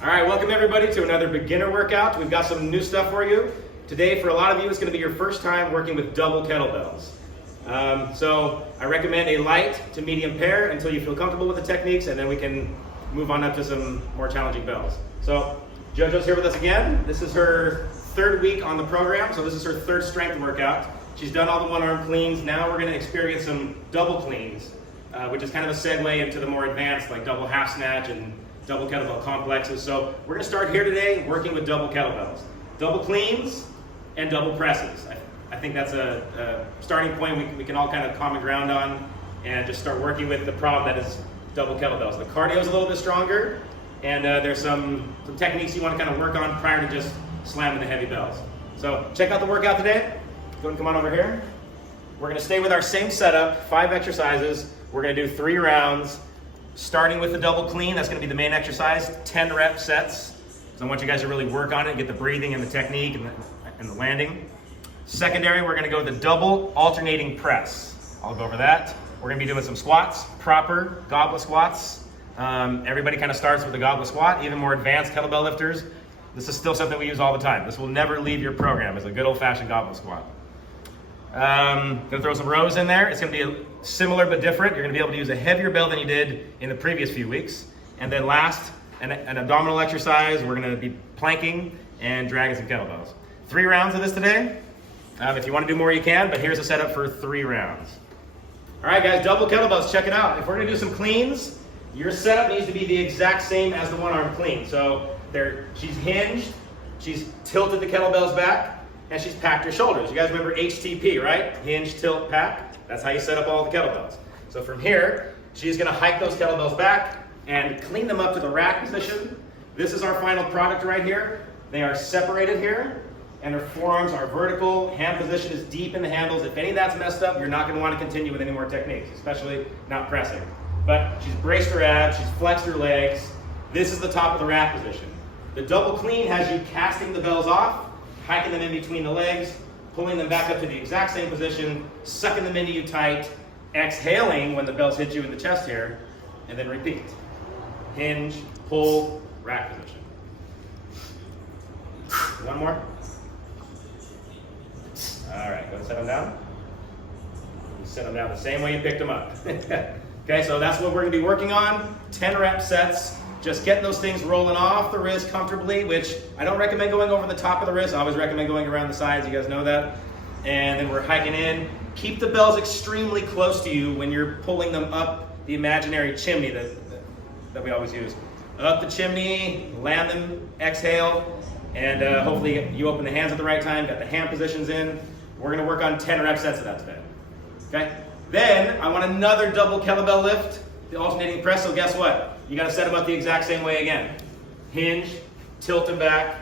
All right, welcome everybody to another beginner workout. We've got some new stuff for you. Today, for a lot of you, it's going to be your first time working with double kettlebells. So I recommend a light to medium pair until you feel comfortable with the techniques, and then we can move on up to some more challenging bells. So Jojo's here with us again. This is her third week on the program, so this is her third strength workout. She's done all the one-arm cleans. Now we're going to experience some double cleans, which is kind of a segue into the more advanced, like double half snatch and double kettlebell complexes. So we're going to start here today working with double kettlebells. Double cleans and double presses. I think that's a starting point we can all kind of common ground on and just start working with the problem that is double kettlebells. The cardio is a little bit stronger, and there's some techniques you want to kind of work on prior to just slamming the heavy bells. So check out the workout today. Go ahead and come on over here. We're going to stay with our same setup, 5 exercises. We're going to do 3 rounds. Starting with the double clean, that's going to be the main exercise, 10 rep sets. So I want you guys to really work on it, get the breathing and the technique and the landing. Secondary, we're going to go with the double alternating press. I'll go over that. We're going to be doing some squats, proper goblet squats. Everybody kind of starts with the goblet squat, even more advanced kettlebell lifters. This is still something we use all the time. This will never leave your program as a good old-fashioned goblet squat. Gonna throw some rows in there. It's gonna be similar but different. You're gonna be able to use a heavier bell than you did in the previous few weeks. And then last, an abdominal exercise. We're gonna be planking and dragging some kettlebells. 3 rounds of this today. If you wanna do more, you can, but here's a setup for 3 rounds. All right, guys, double kettlebells, check it out. If we're gonna do some cleans, your setup needs to be the exact same as the one-arm clean. So she's hinged, she's tilted the kettlebells back, and she's packed her shoulders. You guys remember HTP, right? Hinge, tilt, pack. That's how you set up all the kettlebells. So from here, she's gonna hike those kettlebells back and clean them up to the rack position. This is our final product right here. They are separated here, and her forearms are vertical. Hand position is deep in the handles. If any of that's messed up, you're not gonna wanna continue with any more techniques, especially not pressing. But she's braced her abs, she's flexed her legs. This is the top of the rack position. The double clean has you casting the bells off, hiking them in between the legs, pulling them back up to the exact same position, sucking them into you tight, exhaling when the bells hit you in the chest here, and then repeat. Hinge, pull, rack position. One more. All right, go and set them down. You set them down the same way you picked them up. Okay, so that's what we're gonna be working on. 10 rep sets. Just getting those things rolling off the wrist comfortably, which I don't recommend going over the top of the wrist. I always recommend going around the sides, you guys know that. And then we're hiking in. Keep the bells extremely close to you when you're pulling them up the imaginary chimney that we always use. Up the chimney, land them, exhale, and hopefully you open the hands at the right time, got the hand positions in. We're gonna work on 10 rep sets of that today, okay? Then I want another double kettlebell lift, the alternating press, so guess what? You gotta set them up the exact same way again. Hinge, tilt them back,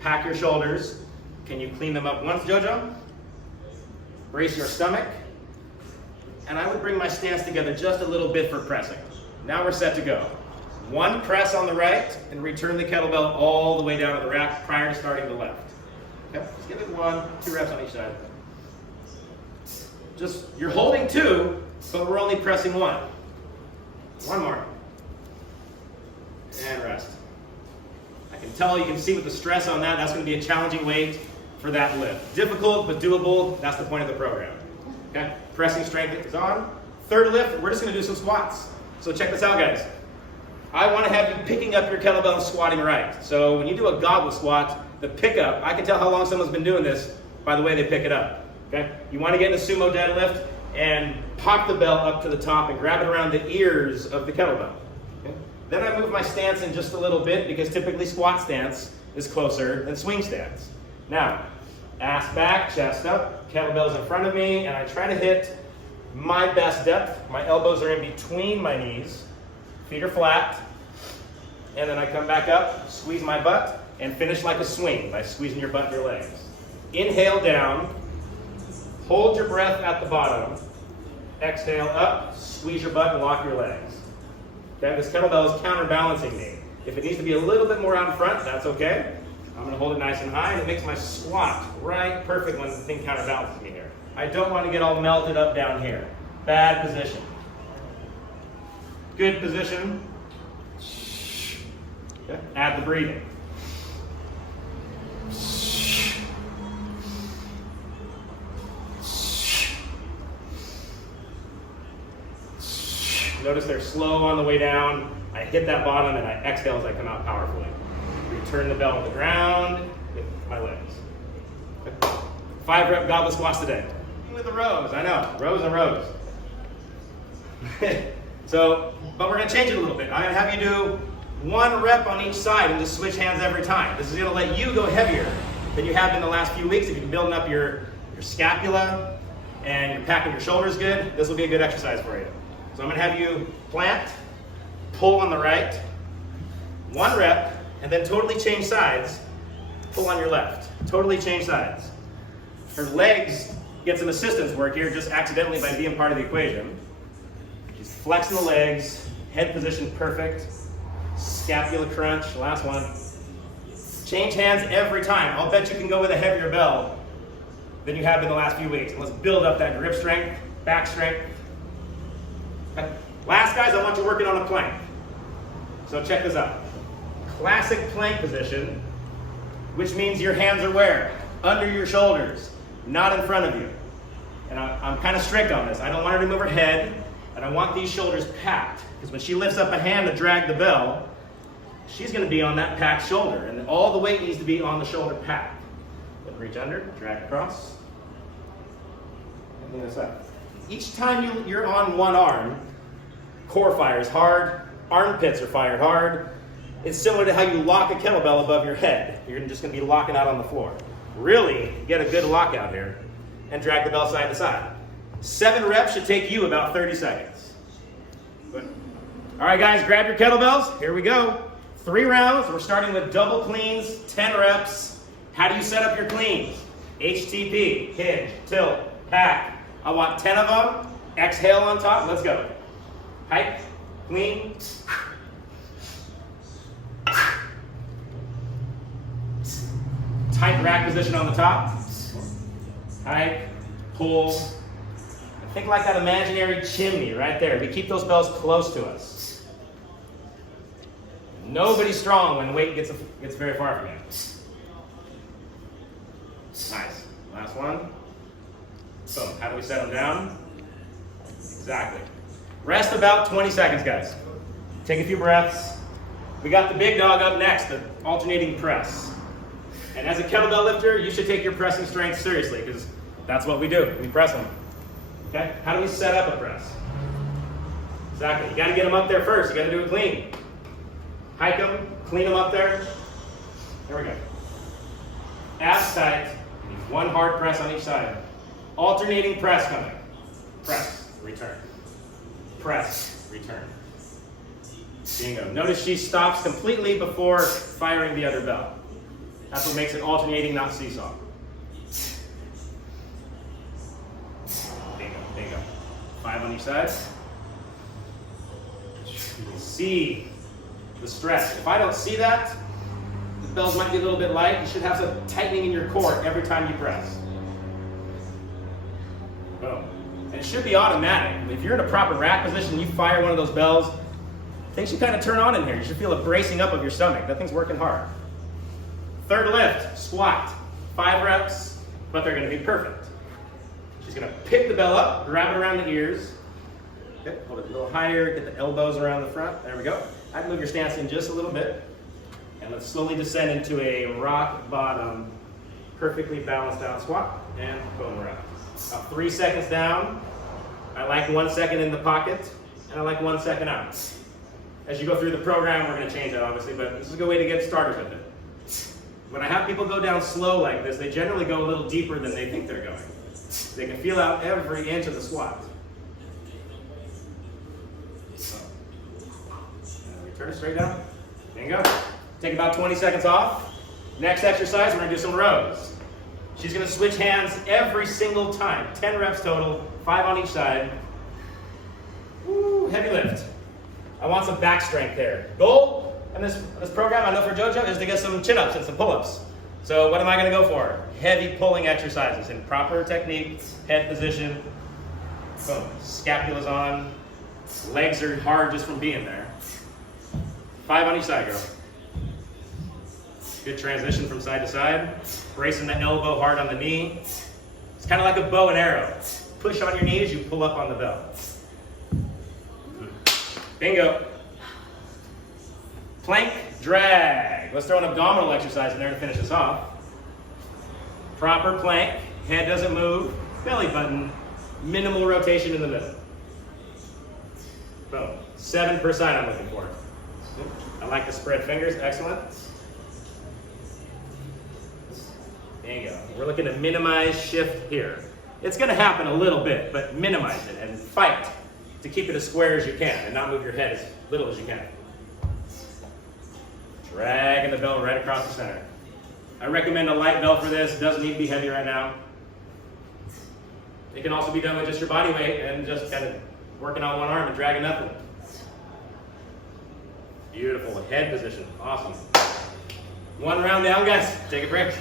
pack your shoulders. Can you clean them up once, Jojo? Brace your stomach. And I would bring my stance together just a little bit for pressing. Now we're set to go. 1 press on the right and return the kettlebell all the way down to the rack prior to starting the left. Okay, just give it 1, 2 reps on each side. You're holding 2, but we're only pressing 1. 1 more. And rest. I can tell, you can see with the stress on that, that's going to be a challenging weight for that lift. Difficult, but doable. That's the point of the program. Okay? Pressing strength is on. 3rd lift, we're just going to do some squats. So check this out, guys. I want to have you picking up your kettlebell and squatting right. So when you do a goblet squat, the pickup, I can tell how long someone's been doing this by the way they pick it up. Okay? You want to get in a Sumo Deadlift and pop the bell up to the top and grab it around the ears of the kettlebell. Okay? Then I move my stance in just a little bit because typically squat stance is closer than swing stance. Now, ass back, chest up, kettlebell's in front of me, and I try to hit my best depth. My elbows are in between my knees, feet are flat, and then I come back up, squeeze my butt, and finish like a swing by squeezing your butt and your legs. Inhale down, hold your breath at the bottom, exhale up, squeeze your butt and lock your legs. Okay, this kettlebell is counterbalancing me. If it needs to be a little bit more out in front, that's okay. I'm gonna hold it nice and high, and it makes my squat right perfect when the thing counterbalances me here. I don't want to get all melted up down here. Bad position. Good position. Okay. Add the breathing. Notice they're slow on the way down. I hit that bottom and I exhale as I come out powerfully. Return the bell to the ground with my legs. Okay. 5 rep goblet squats today. With the rows, I know, rows and rows. But we're gonna change it a little bit. I'm gonna have you do 1 rep on each side and just switch hands every time. This is gonna let you go heavier than you have in the last few weeks. If you've been building up your scapula and you're packing your shoulders good, this will be a good exercise for you. So I'm gonna have you plant, pull on the right, 1 rep, and then totally change sides, pull on your left. Totally change sides. Her legs get some assistance work here just accidentally by being part of the equation. She's flexing the legs, head position perfect, scapula crunch, last one. Change hands every time. I'll bet you can go with a heavier bell than you have in the last few weeks. And let's build up that grip strength, back strength. Okay. Last, guys, I want you working on a plank. So check this out. Classic plank position, which means your hands are where? Under your shoulders, not in front of you. And I'm kind of strict on this. I don't want her to move her head, and I want these shoulders packed. Because when she lifts up a hand to drag the bell, she's going to be on that packed shoulder, and all the weight needs to be on the shoulder packed. Then reach under, drag across, and clean this up. Each time you're on one arm, core fires hard, armpits are fired hard. It's similar to how you lock a kettlebell above your head. You're just going to be locking out on the floor. Really get a good lockout here and drag the bell side to side. 7 reps should take you about 30 seconds. Good. All right, guys, grab your kettlebells. Here we go. 3 rounds. We're starting with double cleans, 10 reps. How do you set up your cleans? HTP, hinge, tilt, pack. I want 10 of them. Exhale on top. Let's go. Hike, clean. Tight rack position on the top. Hike, pull. Think like that imaginary chimney right there. We keep those bells close to us. Nobody's strong when the weight gets very far from you. Nice. Last one. Boom. How do we set them down? Exactly. Rest about 20 seconds, guys. Take a few breaths. We got the big dog up next, the alternating press. And as a kettlebell lifter, you should take your pressing strength seriously, because that's what we do. We press them. Okay? How do we set up a press? Exactly. You got to get them up there first. You got to do it clean. Hike them, clean them up there. There we go. Abs tight. 1 hard press on each side. Alternating press coming. Press, return. Press, return. Bingo. Notice she stops completely before firing the other bell. That's what makes it alternating, not seesaw. Bingo, bingo. 5 on each side. You can see the stretch. If I don't see that, the bells might be a little bit light. You should have some tightening in your core every time you press. Boom. And it should be automatic. If you're in a proper rack position, you fire one of those bells, things should kind of turn on in here. You should feel a bracing up of your stomach. That thing's working hard. 3rd lift, squat. 5 reps, but they're going to be perfect. She's going to pick the bell up, grab it around the ears. Okay, hold it a little higher, get the elbows around the front. There we go. I'd move your stance in just a little bit. And let's slowly descend into a rock bottom, perfectly balanced out squat. And boom, we're up. About 3 seconds down. I like 1 second in the pocket, and I like 1 second out. As you go through the program, we're going to change that obviously, but this is a good way to get started with it. When I have people go down slow like this, they generally go a little deeper than they think they're going. They can feel out every inch of the squat. And return straight down. Bingo. Take about 20 seconds off. Next exercise, we're going to do some rows. She's going to switch hands every single time. 10 reps total, 5 on each side. Woo, heavy lift. I want some back strength there. Goal in this program, I know for Jojo, is to get some chin-ups and some pull-ups. So what am I going to go for? Heavy pulling exercises in proper technique, head position. Boom. Scapula's on. Legs are hard just from being there. 5 on each side, girl. Good transition from side to side. Bracing the elbow hard on the knee. It's kind of like a bow and arrow. Push on your knee as you pull up on the bell. Bingo. Plank drag. Let's throw an abdominal exercise in there to finish this off. Proper plank. Head doesn't move. Belly button. Minimal rotation in the middle. Boom. 7 per side I'm looking for. I like the spread fingers. Excellent. Bingo. We're looking to minimize shift here. It's going to happen a little bit, but minimize it and fight to keep it as square as you can and not move your head as little as you can. Dragging the bell right across the center. I recommend a light bell for this. It doesn't need to be heavy right now. It can also be done with just your body weight and just kind of working on one arm and dragging nothing. Beautiful. Head position. Awesome. One round down, guys. Take a break.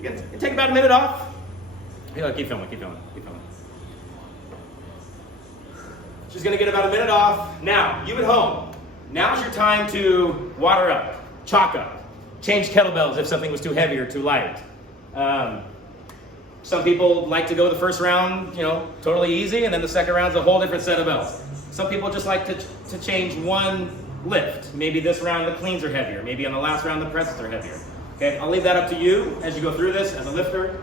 You can take about a minute off. Keep filming, keep filming, keep filming. She's going to get about a minute off. Now, you at home, now's your time to water up, chalk up, change kettlebells if something was too heavy or too light. Some people like to go the first round, totally easy, and then the second round's a whole different set of bells. Some people just like to change one lift. Maybe this round the cleans are heavier. Maybe on the last round the presses are heavier. Okay, I'll leave that up to you as you go through this as a lifter.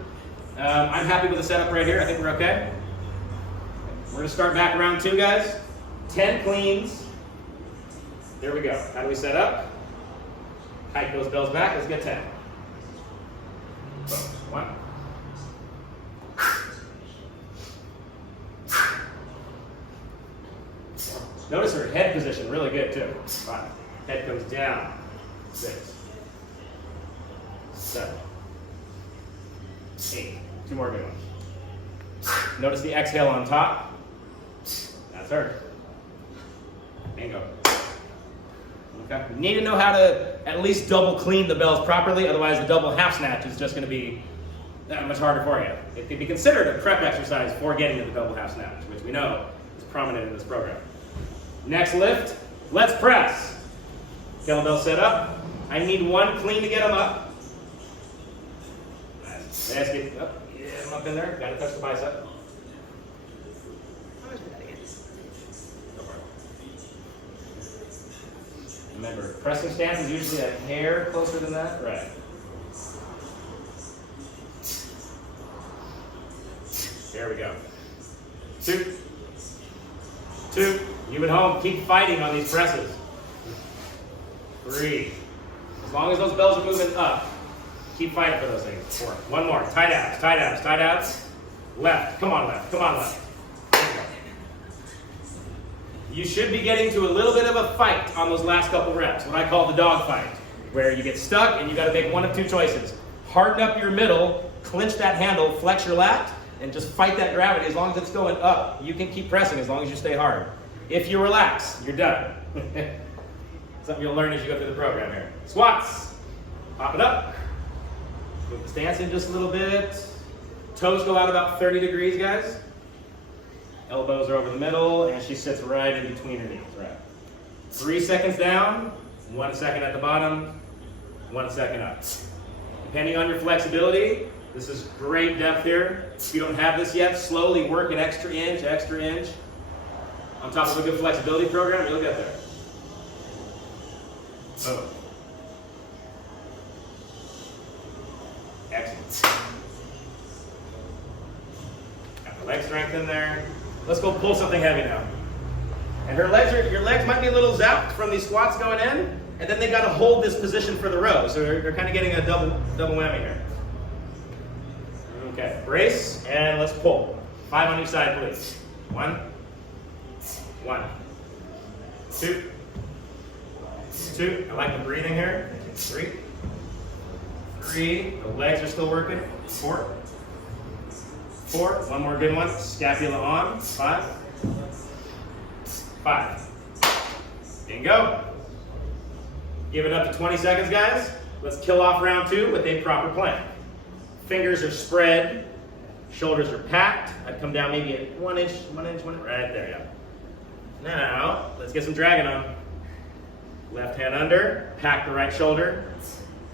I'm happy with the setup right here. I think we're okay. We're going to start back round 2, guys. 10 cleans. There we go. How do we set up? Hike those bells back. Let's get 10. Boom. 1. Notice her head position, really good too. 5. Head comes down. 6. 7. 8. 2 more good ones. Notice the exhale on top. That's her. Bingo. Okay. You need to know how to at least double clean the bells properly, otherwise the double half snatch is just going to be that much harder for you. It can be considered a prep exercise for getting to the double half snatch, which we know is prominent in this program. Next lift, let's press. Kettlebell set up. I need 1 clean to get them up. Let's get up. Get them up in there. Got to touch the bicep. How much was that again? Remember, pressing stance is usually a hair closer than that. Right. There we go. 2. 2. You at home, keep fighting on these presses. 3. As long as those bells are moving up, keep fighting for those things. 4. 1 more. Tight abs, tight abs, tight abs. Left. Come on, left. Come on, left. You should be getting to a little bit of a fight on those last couple reps, what I call the dog fight, where you get stuck and you got to make one of 2 choices. Harden up your middle, clinch that handle, flex your lat, and just fight that gravity. As long as it's going up, you can keep pressing as long as you stay hard. If you relax, you're done. Something you'll learn as you go through the program here. Squats. Pop it up. Move the stance in just a little bit. Toes go out about 30 degrees, guys. Elbows are over the middle, and she sits right in between her knees. Right. 3 seconds down, 1 second at the bottom, 1 second up. Depending on your flexibility, this is great depth here. If you don't have this yet, slowly work an extra inch. On top of a good flexibility program, you'll get there. Boom. Excellent. Got the leg strength in there. Let's go pull something heavy now. And your legs might be a little zapped from these squats going in, and then they got to hold this position for the row. So you're kind of getting a double whammy here. Okay, brace, and let's pull. 5 on each side, please. 1. 1. 2. 2. I like the breathing here. 3. 3. The legs are still working. 4. 4. 1 more good one. Scapula on. 5. 5. Bingo. Give it up to 20 seconds, guys. Let's kill off round 2 with a proper plank. Fingers are spread. Shoulders are packed. I'd come down maybe at 1 inch, right there, yeah. Now, let's get some dragging on. Left hand under, pack the right shoulder,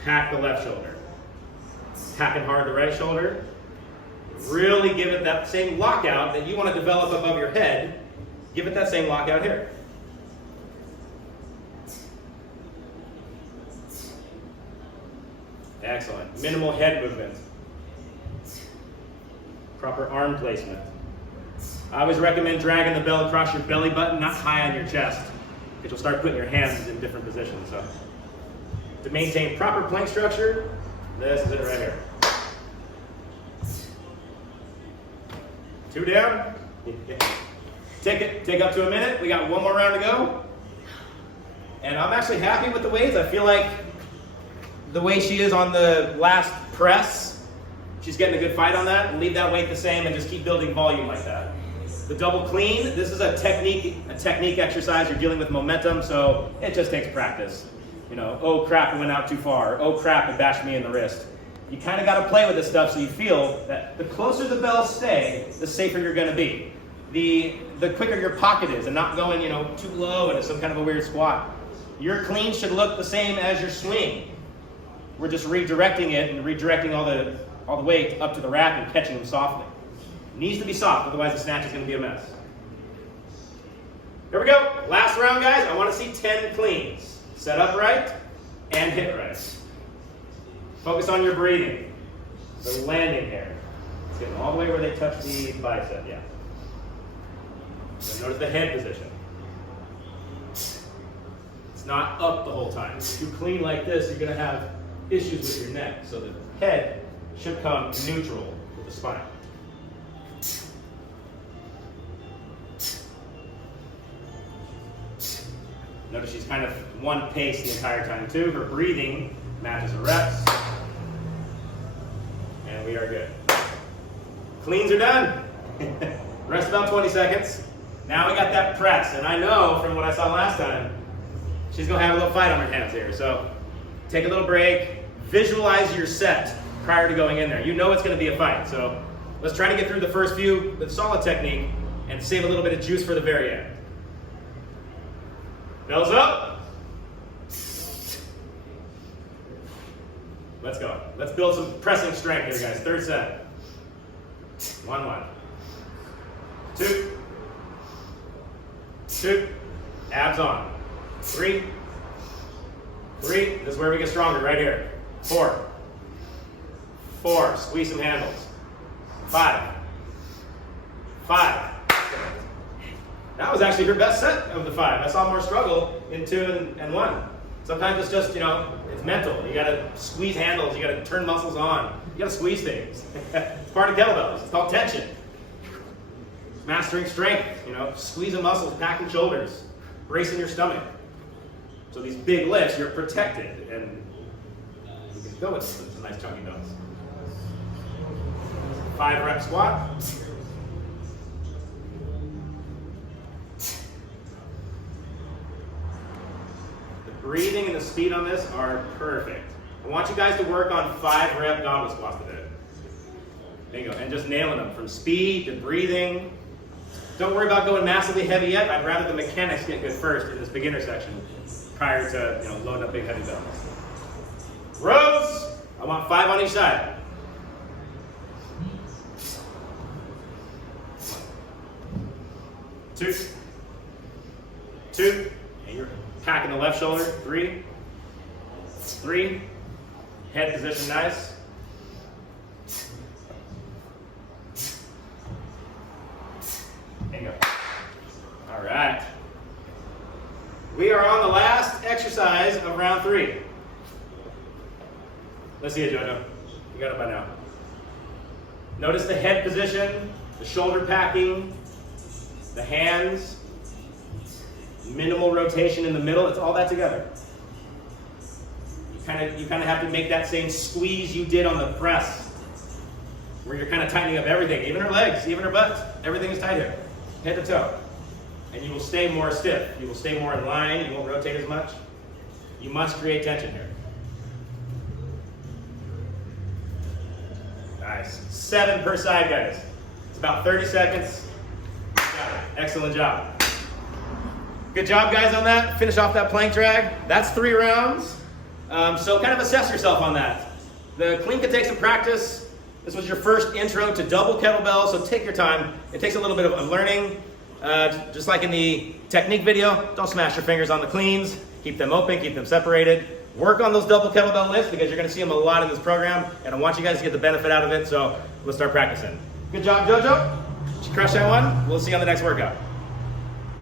pack the left shoulder. Packing hard the right shoulder. Really give it that same lockout that you want to develop above your head. Give it that same lockout here. Excellent. Minimal head movement. Proper arm placement. I always recommend dragging the bell across your belly button, not high on your chest, because you'll start putting your hands in different positions. So, to maintain proper plank structure, this is it right here. 2 down. Take up to a minute. We got 1 more round to go. And I'm actually happy with the weights. I feel like the way she is on the last press, she's getting a good fight on that. And leave that weight the same and just keep building volume like that. The double clean, this is a technique exercise. You're dealing with momentum, so it just takes practice. You know, oh crap, it went out too far. Oh crap, it bashed me in the wrist. You kind of got to play with this stuff so you feel that the closer the bells stay, the safer you're going to be. The quicker your pocket is and not going, you know, too low into some kind of a weird squat. Your clean should look the same as your swing. We're just redirecting it and redirecting all the weight up to the rack and catching them softly. It needs to be soft, otherwise the snatch is going to be a mess. Here we go. Last round, guys. I want to see 10 cleans. Set up right and hit right. Focus on your breathing. The landing here. It's getting all the way where they touch the bicep. Yeah. So notice the head position. It's not up the whole time. If you clean like this, you're going to have issues with your neck. So the head should come neutral with the spine. Notice she's kind of one pace the entire time too. Her breathing matches her reps. And we are good. Cleans are done. Rest about 20 seconds. Now we got that press. And I know from what I saw last time, she's going to have a little fight on her hands here. So take a little break. Visualize your set prior to going in there. You know it's going to be a fight. So let's try to get through the first few with solid technique and save a little bit of juice for the very end. Bells up. Let's go. Let's build some pressing strength here, guys. Third set. 1-1. 2. 2. Abs on. 3. 3. This is where we get stronger, right here. 4. 4. Squeeze some handles. 5. 5. That was actually her best set of the 5. I saw more struggle in 2 and 1. Sometimes it's just, you know, it's mental. You gotta squeeze handles, you gotta turn muscles on, you gotta squeeze things. It's part of kettlebells. It's called tension. Mastering strength, you know, squeezing muscles, packing shoulders, bracing your stomach. So these big lifts, you're protected, and you can go with some nice chunky bells. 5 rep squat. Breathing and the speed on this are perfect. I want you guys to work on 5 rep goblet squats today. Bingo. And just nailing them from speed to breathing. Don't worry about going massively heavy yet. I'd rather the mechanics get good first in this beginner section prior to, you know, loading up big heavy bells. Rows. I want 5 on each side. 2. 2. And you're packing the left shoulder. 3. 3. Head position nice. Bingo. All right. We are on the last exercise of round 3. Let's see it, Jojo. You got it by now. Notice the head position, the shoulder packing, the hands. Minimal rotation in the middle. It's all that together. You kind of have to make that same squeeze you did on the press, where you're kind of tightening up everything, even her legs, even her butt. Everything is tight here, head to toe. And you will stay more stiff. You will stay more in line. You won't rotate as much. You must create tension here. Nice. 7 per side, guys. It's about 30 seconds. Got it. Excellent job. Good job, guys, on that. Finish off that plank drag. That's 3 rounds. So kind of assess yourself on that. The clean can take some practice. This was your first intro to double kettlebell, so take your time. It takes a little bit of learning. Just like in the technique video, don't smash your fingers on the cleans. Keep them open, keep them separated. Work on those double kettlebell lifts because you're going to see them a lot in this program, and I want you guys to get the benefit out of it, so let's start practicing. Good job, Jojo. Did you crush that one? We'll see you on the next workout.